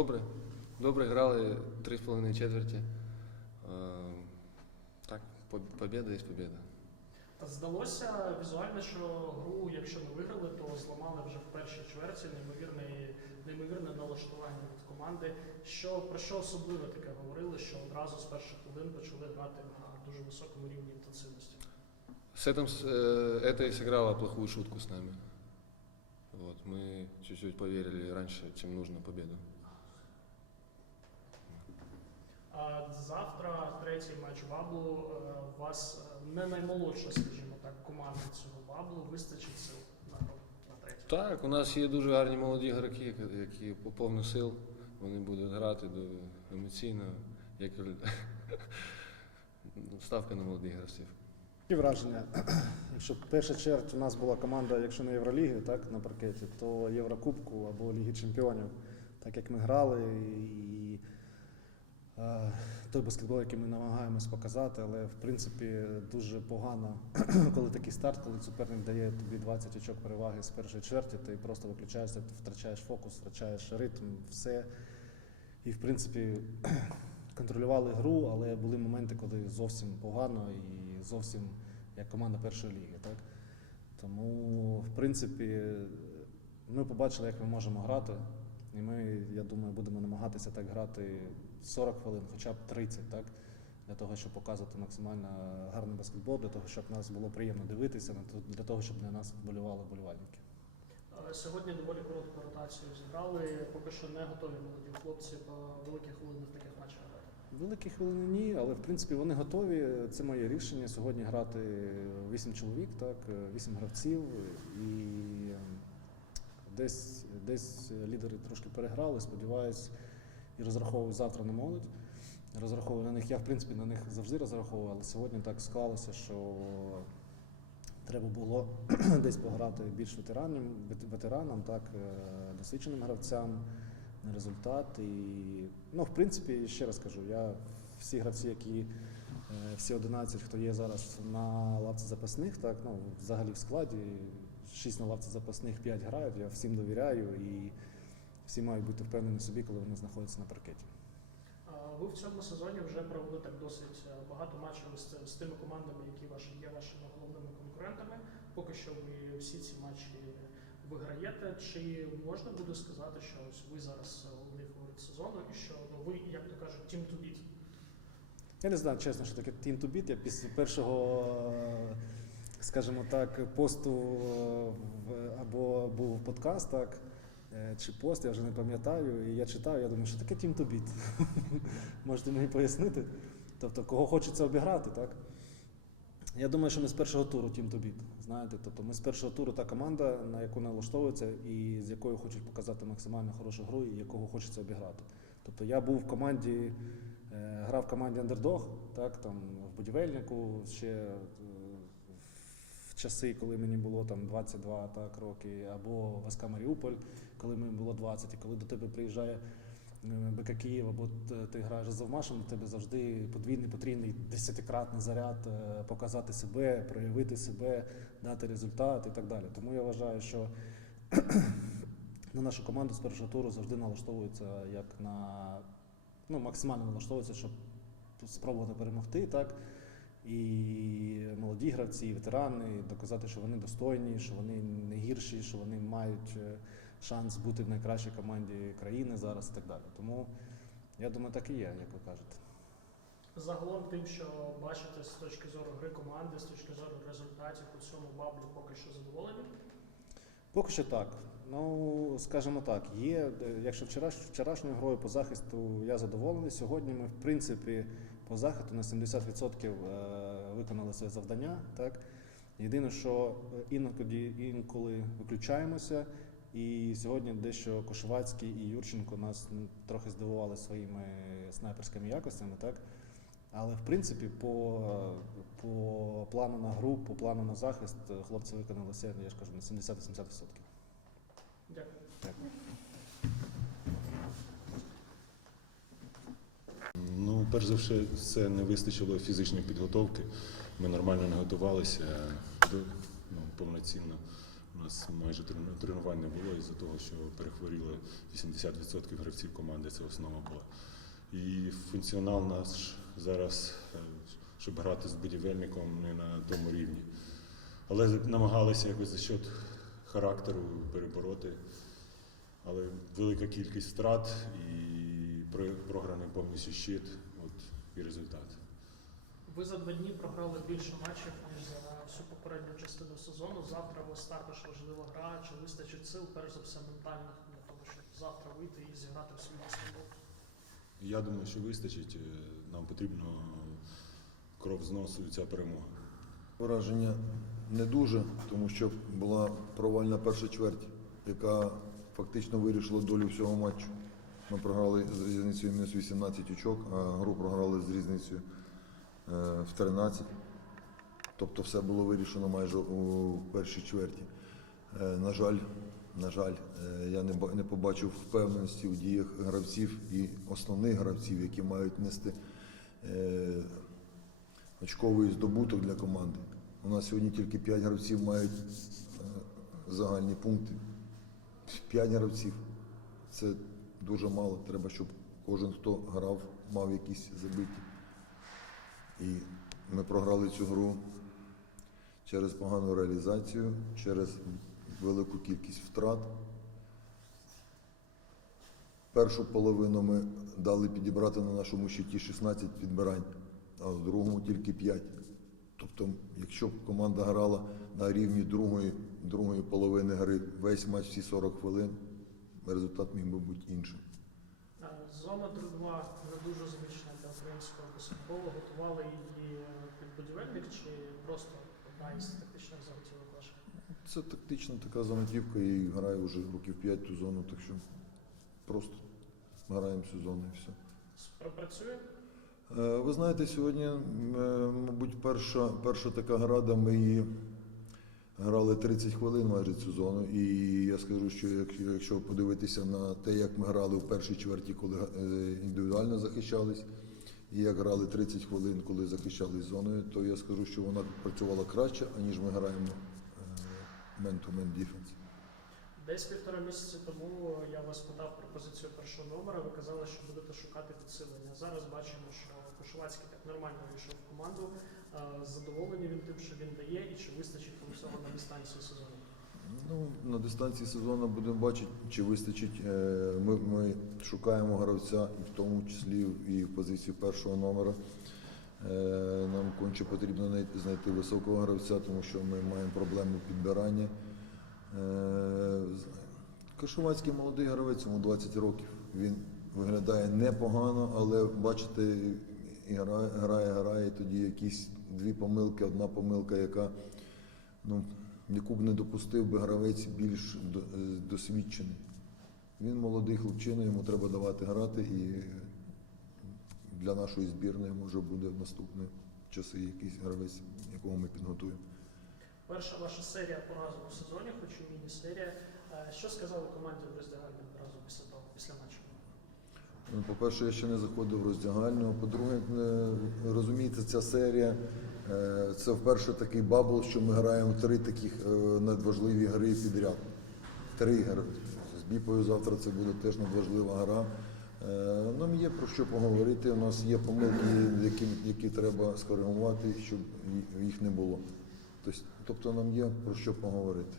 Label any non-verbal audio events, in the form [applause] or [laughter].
добре. Добре грали 3,5 четверті. Е, Так, по- побєда є побєда. Та здалося візуально, що гру, якщо не виграли, то зламали вже в першій чверті неймовірне, неймовірне налаштування від команди. Що про що особливо таке говорили, що одразу з перших хвилин почали грати на дуже високому рівні інтенсивності. С этим, с- э, это и сыграло плохую шутку с нами. Вот, мы чуть-чуть поверили раньше, чем нужно в победу. А завтра третій матч баблу. Е, У вас е, не наймолодша, скажімо так, команда цього баблу. Вистачить сил на, на третій. Так, у нас є дуже гарні молоді ігроки, які по повну сил. Вони будуть грати до- емоційно, як ставка на молодих гравців. Такі враження. [clears throat] Якщо перша чверть у нас була команда, якщо не Євроліги, так, на паркеті, то Єврокубку або Ліги Чемпіонів, так як ми грали, і той баскетбол, який ми намагаємось показати, але в принципі дуже погано, [clears throat] коли такий старт, коли суперник дає тобі 20 очок переваги з першої чверті, ти просто виключаєшся, втрачаєш фокус, втрачаєш ритм, все. І в принципі [clears throat] контролювали гру, але були моменти, коли зовсім погано і зовсім як команда першої ліги. Так? Тому, в принципі, ми побачили, як ми можемо грати. І ми, я думаю, будемо намагатися так грати 40 хвилин, хоча б 30, так? для того, щоб показувати максимально гарний баскетбол, для того, щоб нас було приємно дивитися, для того, щоб для нас вболівали вболівальники. Е, Сьогодні доволі коротку ротацію зіграли. Поки що не готові молоді хлопці по великих хвилинах в таких матчах грати. Великі хвилини ні, але в принципі вони готові. Це моє рішення сьогодні грати 8 чоловік, так, 8 гравців. І е, десь, десь лідери трошки переграли, сподіваюсь, і розраховую завтра на молодь. Розраховую на них. Я в принципі на них завжди розраховував, але сьогодні так склалося, що треба було [clears throat] десь пограти більш ветеранам, ветеранам, так, е, досвідченим гравцям на результат. І, ну, в принципі, ще раз кажу, я всі гравці, які е, всі 11, хто є зараз на лавці запасних, так, ну, взагалі в складі, 6 на лавці запасних, 5 грають, я всім довіряю і всі мають бути впевнені в собі, коли вони знаходяться на паркеті. Ви в цьому сезоні вже провели так досить е, багато матчів з, з тими командами, які ваші є вашими головними конкурентами. Поки що ви всі ці матчі виграєте. Чи можна буде сказати, що ось ви зараз е, головний фаворит сезону, і що ну, ви, як то кажуть, team to beat? Я не знаю, чесно, що таке Team to Beat. Я після першого, е, скажімо так, посту е, в, або був подкаст, так, е, чи пост, я вже не пам'ятаю. І я читав, я думаю, що таке to Beat. [laughs] Можете мені пояснити? Тобто, кого хочеться обіграти, так? Я думаю, що ми з першого туру to Beat, знаєте, тобто ми з першого туру та команда, на яку налаштовується і з якою хочуть показати максимально хорошу гру, і якого хочеться обіграти. Тобто я був в команді, е, грав в команді Underdog, так, там, в будівельнику ще е, часи, коли мені було там 22 так, роки, або в Маріуполь, коли мені було 20, і коли до тебе приїжджає е, БК Київ, або ти граєш з Завмашем, у тебе завжди подвійний, потрійний десятикратний заряд е, показати себе, проявити себе, дати результат і так далі. Тому я вважаю, що [clears throat] на нашу команду з першого туру завжди налаштовується як на ну, максимально налаштовується, щоб спробувати перемогти, так. І молоді гравці, ветерани, доказати, що вони достойні, що вони не гірші, що вони мають е, шанс бути в найкращій команді країни зараз і так далі. Тому я думаю, так і є, як ви кажете. Загалом тим, що бачите з точки зору гри команди, з точки зору результатів у цьому баблі, поки що задоволені. Поки що так. Ну, скажімо так, є, е, якщо вчораш, вчорашньою грою по захисту я задоволений. Сьогодні ми, в принципі, по захисту на 70% е, виконали своє завдання. Так? Єдине, що е, інколи, інколи виключаємося. І сьогодні дещо Кошевацький і Юрченко нас трохи здивували своїми снайперськими якостями. Так? Але в принципі, по, е, по плану на гру, по плану на захист, хлопці виконали все, я ж кажу, на 70-80%. Дякую. Дякую. Ну, перш за все, це не вистачило фізичної підготовки. Ми нормально не готувалися ну, повноцінно. У нас майже трен- тренувань не було із-за того, що перехворіли 80% гравців команди, це основа була. І функціонал наш зараз, е, щоб грати з будівельником, не на тому рівні. Але намагалися якось за счет характеру перебороти. Але велика кількість втрат і програний повністю щит, от і результат. Ви за два дні програли більше матчів, ніж за всю попередню частину сезону. Завтра у вас також важлива гра. Чи вистачить сил, перш за все, ментальних для того, щоб завтра вийти і зіграти в свій баскетбол? Я думаю, що вистачить. Е, Нам потрібно кров з носу і ця перемога. Враження не дуже, тому що була провальна перша чверть, яка фактично вирішила долю всього матчу. Ми програли з різницею мінус 18 очок, а гру програли з різницею е, в 13. Тобто все було вирішено майже у першій чверті. Е, На жаль, на жаль, е, я не, побачив впевненості у діях гравців і основних гравців, які мають нести очковий здобуток для команди. У нас сьогодні тільки 5 гравців мають загальні пункти. 5 гравців. Це дуже мало. Треба, щоб кожен, хто грав, мав якісь забиті. І ми програли цю гру через погану реалізацію, через велику кількість втрат. Першу половину ми дали підібрати на нашому щиті 16 підбирань, а в другому тільки 5. Тобто, якщо б команда грала на рівні другої, другої половини гри весь матч всі 40 хвилин, результат міг би бути іншим. Зона 3-2 не дуже звична для українського баскетболу. Готували її е, під будівельник чи просто одна із тактичних заготівок ваших? Це тактична така заготівка і грає вже років 5 ту зону, так що просто граємо цю зону і все. Пропрацює? Е, Ви знаєте, сьогодні, е, мабуть, перша, перша така гра, де ми її грали 30 хвилин майже цю зону. І я скажу, що якщо, подивитися на те, як ми грали в першій чверті, коли е, індивідуально захищались, і як грали 30 хвилин, коли захищались зоною, то я скажу, що вона працювала краще, аніж ми граємо man-to-man defense. Десь півтора місяці тому я вас питав про позицію першого номера. Ви казали, що будете шукати підсилення. Зараз бачимо, що Кошовацький так нормально вийшов в команду. Е, Задоволені він тим, що він дає, і чи вистачить вам всього на дистанції сезону? Ну, на дистанції сезону будемо бачити, чи вистачить. Е, Ми, ми шукаємо гравця, і в тому числі і в позицію першого номера. Е, Нам конче потрібно знайти високого гравця, тому що ми маємо проблему підбирання. Е, Кашувацький молодий гравець, йому 20 років. Він виглядає непогано, але бачите, і грає, грає, грає, тоді якісь дві помилки, одна помилка, яка ну, яку б не допустив би гравець більш досвідчений. Він молодий хлопчина, йому треба давати грати, і для нашої збірної може буде в наступні часи якийсь гравець, якого ми підготуємо. Перша ваша серія поразок у сезоні, хоч і міні-серія. Е, Що сказали команді в роздягальні одразу після того, після матчу? Ну, По-перше, я ще не заходив в роздягальню. По-друге, розумієте, ця серія е, це вперше такий бабл, що ми граємо три таких е, надважливі гри підряд. Три гри. З біпою завтра це буде теж надважлива гра. Нам є про що поговорити. У нас є помилки, які, які треба скоригувати, щоб їх не було. Тобто, тобто нам є про що поговорити.